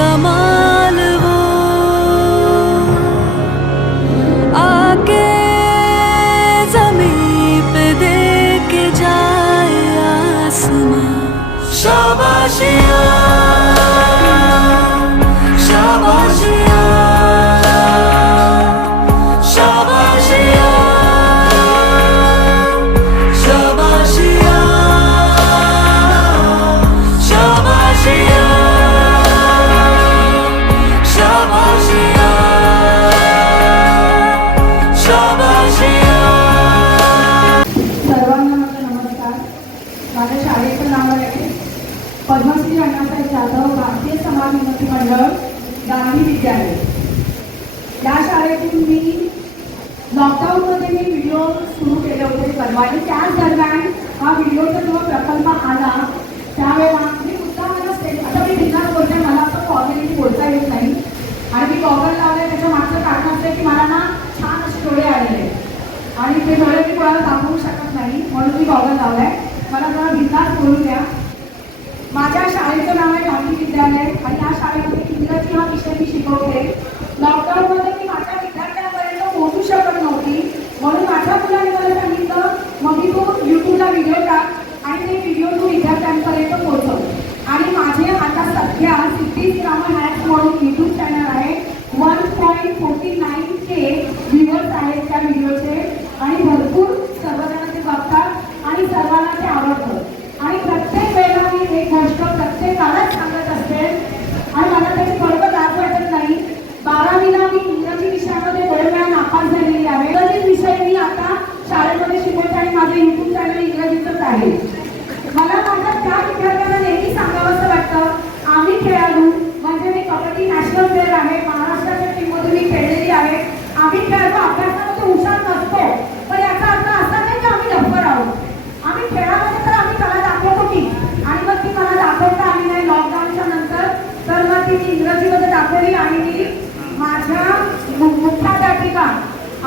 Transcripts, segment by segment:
कमाल वो आके ज़मीं पे दे के जाए आसमां। शाबाशियाँ शाबाशियाँ शाबाशियाँ शाबाशियाँ शाबाशियाँ शाबाशियाँ शाबाशियाँ। सर्वांना माझा नमस्कार. माझ्या शाळेचं नाव आहे पद्मश्री अण्णासाहेब जाधव भारतीय समाज उन्नती मंडळ गांधी विद्यालय. या शाळेतून मी लॉकडाऊनमध्ये मी व्हिडिओ सुरू केले होते बनवा आणि त्याच दरम्यान हा व्हिडिओचा जेव्हा प्रकल्प आला त्यावेळेला मी सुद्धा मला आता मी बिंदास बोलते, मला असं फॉर्मॅलिटी बोलता येत नाही आणि मी गॉगल लावले. त्याच्या मागचं कारण असं की मला ना छान असे डोळे आलेले आणि ते डोळे मी कोणाला दाखवू शकत नाही म्हणून मी गॉगल लावलाय. मला जरा बिंदास बोलू द्या. माझ्या शाळेचं नाव आहे गांधी विद्यालय आणि या शाळेमध्ये इंग्रजी हा विषय मी शिकवते. लॉकडाऊनमध्ये मी माझ्या विद्यार्थ्यांपर्यंत पोहोचू शकत नव्हती म्हणून माझ्या मुलाने मला सांगितलं मग तू यूट्यूबला व्हिडिओ टाक आणि ते व्हिडिओ तू विद्यार्थ्यांपर्यंत पोहोचव. आणि माझे आता सध्या सिद्धीज ग्रामर हॅक्स म्हणून यूट्यूब चॅनल आहे. 1.49K व्ह्यूअर्स आहेत त्या व्हिडिओचे आणि भरपूर सर्वजण ते बघतात आणि सर्वांना ते आवडतं. आणि प्रत्येक वेळेला मी एक गोष्ट प्रत्येकालाच सांगत असते आणि मला त्याची बरोबर लाज वाटत नाही. 12वीला मी इंग्रजी विषयामध्ये 2 वेळा नापास झालेली आहे. इंग्रजी विषय मी आता शाळेमध्ये शिकवते आणि माझं यूट्यूब चॅनल इंग्रजीचंच आहे. मला माझ्या त्या विद्यार्थ्यांना नेहमी सांगावंसं वाटतं आम्ही खेळाडू म्हणजे मी कबड्डी नॅशनल प्लेअर आहे, महाराष्ट्राच्या टीममध्ये मी खेळलेली आहे. आम्ही खेळाडू अभ्यासामध्ये हुशार नसतो पण याचा अर्थ असा नाही की आम्ही लफर आहोत. आम्ही खेळामध्ये तर आम्ही कला दाखवतो की आणि मग ती मला दाखवता आली नाही लॉकडाऊनच्या नंतर तर मग ती मी इंग्रजीमध्ये दाखवली आणि मी माझ्या मुख्याध्यापिका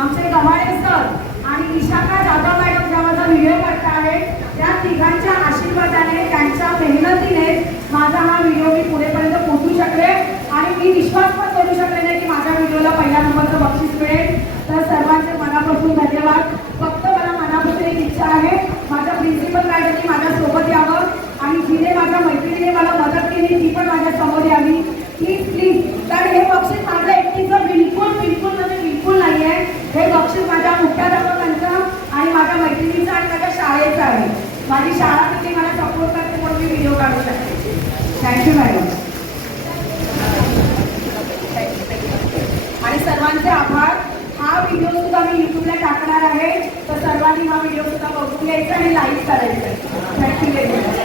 आमचे गव्हाळे सर आणि विशाखा जाधव मॅडम ज्या माझा व्हिडिओ करता आहे त्या तिघांच्या आशीर्वादाने त्यांच्या मेहनतीने माझा हा व्हिडिओ मी पुढेपर्यंत पोहोचू शकले आणि मी विश्वास पण करू शकले नाही की माझ्या व्हिडिओला पहिल्या नंबरचं बक्षीस मिळेल. तर सर्वांचे मनापासून धन्यवाद. फक्त मला मनापासून एक इच्छा आहे माझ्या प्रिन्सिपल मॅडमनी माझ्यासोबत यावं आणि जिने माझ्या मैत्रिणीने मला मदत केली ती पण माझ्या समोर यावी प्लीज प्लीज. कारण हे बक्षीस माझं एकटीचं बिलकुल बिलकुल म्हणजे बिलकुल नाही आहे. हे बक्षीस माझ्या मुख्याध्यापकांचं आणि माझ्या मैत्रिणीचं आणि माझ्या शाळेचं आहे. माझी शाळा किती मला सपोर्ट करते म्हणून मी व्हिडिओ काढू शकते. थँक्यू मॅडम आणि सर्वांचे आभार. हा व्हिडिओ सुद्धा मी यूट्यूबला टाकणार आहे तर सर्वांनी हा व्हिडिओ सुद्धा बघून घ्यायचा आणि लाईक करायचं. Thank you very much.